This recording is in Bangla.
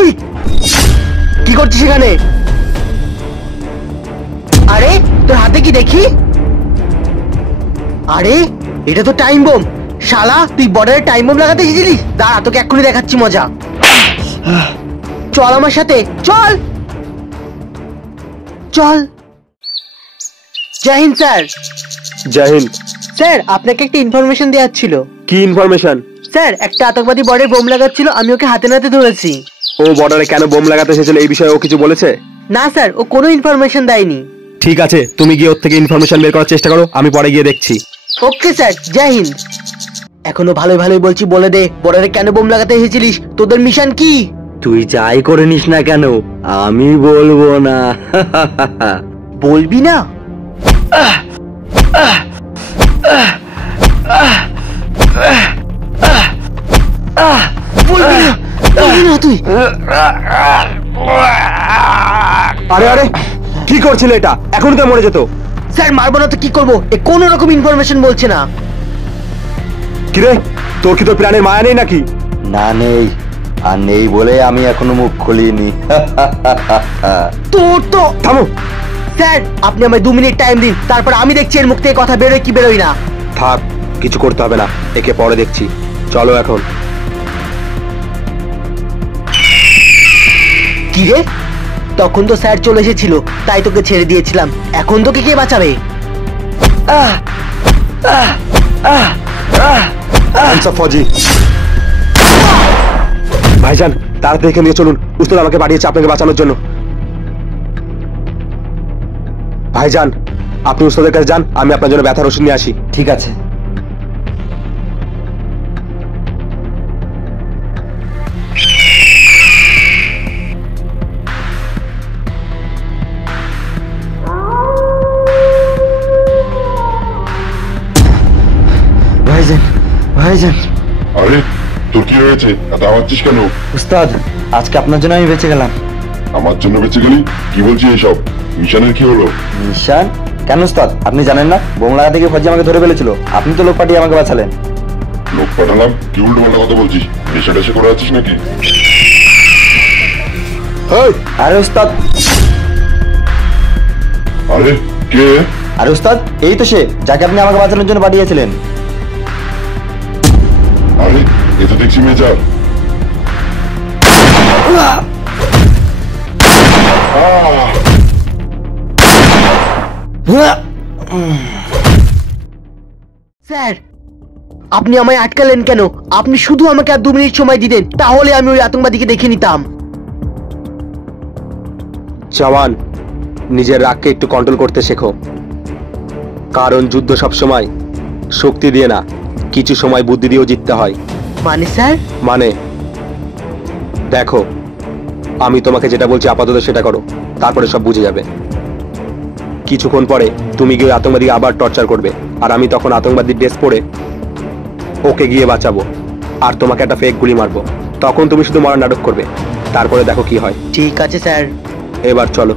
রোহিত, কি করছিস এখানে? আরে তোর হাতে কি দেখি? আরে এটা তো টাইম বোম। শালা তুই বর্ডারে টাইম বোম লাগাতে এসেছিলিস? দাঁড়া, তোকে এক্ষুনি দেখাচ্ছি মজা। চল আমার সাথে, চল চল। জয় হিন্দ স্যার। জয় হিন্দ। স্যার আপনাকে একটা ইনফরমেশন দেওয়ার ছিল। কি ইনফরমেশন? স্যার একটা আতঙ্কবাদী বর্ডারে বোম লাগাচ্ছিল, আমি ওকে হাতে নাতে ধরেছি। ও বর্ডারে কেন বোম লাগাতে এসেছিল এই বিষয়ে ও কিছু বলেছে? না স্যার, ও কোনো ইনফরমেশন দেয়নি। ঠিক আছে, তুমি গিয়ে ওর থেকে ইনফরমেশন বের করার চেষ্টা করো, আমি পরে গিয়ে দেখছি। ওকে স্যার, জয় হিন্দ। এখনো ভালোই ভালোই বলছি, বলে দে বর্ডারে কেন বোম লাগাতে এসেছিলিস, তোদের মিশন কি? তুই যাই করে নিস না কেন, আমি বলবো না। বলবি না? বলবি না, বলবি না তুই? আরে আরে কি করছিল এটা? এখন তো মরে যেত। স্যার মারবো না তো কি করবো, এ কোনো রকম ইনফরমেশন বলছে না। কিরে, তোর কি তোর প্রাণের মায়া নেই নাকি? না নেই, আর নেই বলে আমি এখনো মুখ খুলিনি। তোর তো থামো। স্যার আপনি আমায় 2 মিনিট টাইম দিন, তারপর আমি দেখছি এর মুখ থেকে কথা বেরোয় কি বেরোয় না। থাক, কিছু করতে হবে না, একে পরে দেখছি। চলো এখন। কি রে, তখন তো স্যার চলে এসেছিল, তাই তোকে ছেড়ে দিয়েছিলাম। এখন তোকে কে বাঁচাবে? ফৌজি ভাইজান, তাড়াতাড়ি এখান থেকে চলুন। উস্তাদ আমাকে পাঠিয়েছে আপনাকে বাঁচানোর জন্য। ভাইজান, আপনি উস্তাদের কাছে যান, আমি আপনার জন্য ব্যথার ওষুধ নিয়ে আসি। ঠিক আছে। ভাইজান, ভাইজান। আরে তোর কি হয়েছে? এত আওয়াচ্ছিস কেন? উস্তাদ, আজকে আপনার জন্য আমি বেঁচে গেলাম। আমার জন্য বেঁচে গেলি? কি বলছিস এসব? মিশনের কি হলো? নিশান? কেন উস্তাদ, আপনি জানেন না বোম লাগাতে গিয়ে ফৌজি আমাকে ধরে ফেলেছিল? আপনি তো লোক পাঠিয়ে আমাকে বাঁচালেন। লোক পাঠালাম? কি উল্টো পাল্টা কথা বলছিস? নেশা টেশা করে আছিস নাকি? আরে উস্তাদ, আরে কে? আরে উস্তাদ, এই তো সে যাকে আপনি আমাকে বাঁচানোর জন্য পাঠিয়েছিলেন। আরে এ তো দেখছি মেজর। স্যার আপনি আমায় আটকালেন কেন? আপনি শুধু আমাকে আর 2 মিনিট সময় দিতেন, তাহলে আমি ওই আতঙ্কবাদীকে দেখে নিতাম। জওয়ান, নিজের রাগকে একটু কন্ট্রোল করতে শেখো, কারণ যুদ্ধ সবসময় শক্তি দিয়ে না, কিছু সময় বুদ্ধি দিয়েও জিততে হয়। মানে স্যার? মানে দেখো, আমি তোমাকে যেটা বলছি আপাতত সেটা করো, তারপরে সব বুঝে যাবে। কিছুক্ষণ পরে তুমি গিয়ে আতঙ্কবাদীকে আবার টর্চার করবে, আর আমি তখন আতঙ্কবাদীর ড্রেস পরে ওকে গিয়ে বাঁচাবো, আর তোমাকে একটা ফেক গুলি মারবো। তখন তুমি শুধু মরার নাটক করবে, তারপরে দেখো কি হয়। ঠিক আছে স্যার। এবার চলো।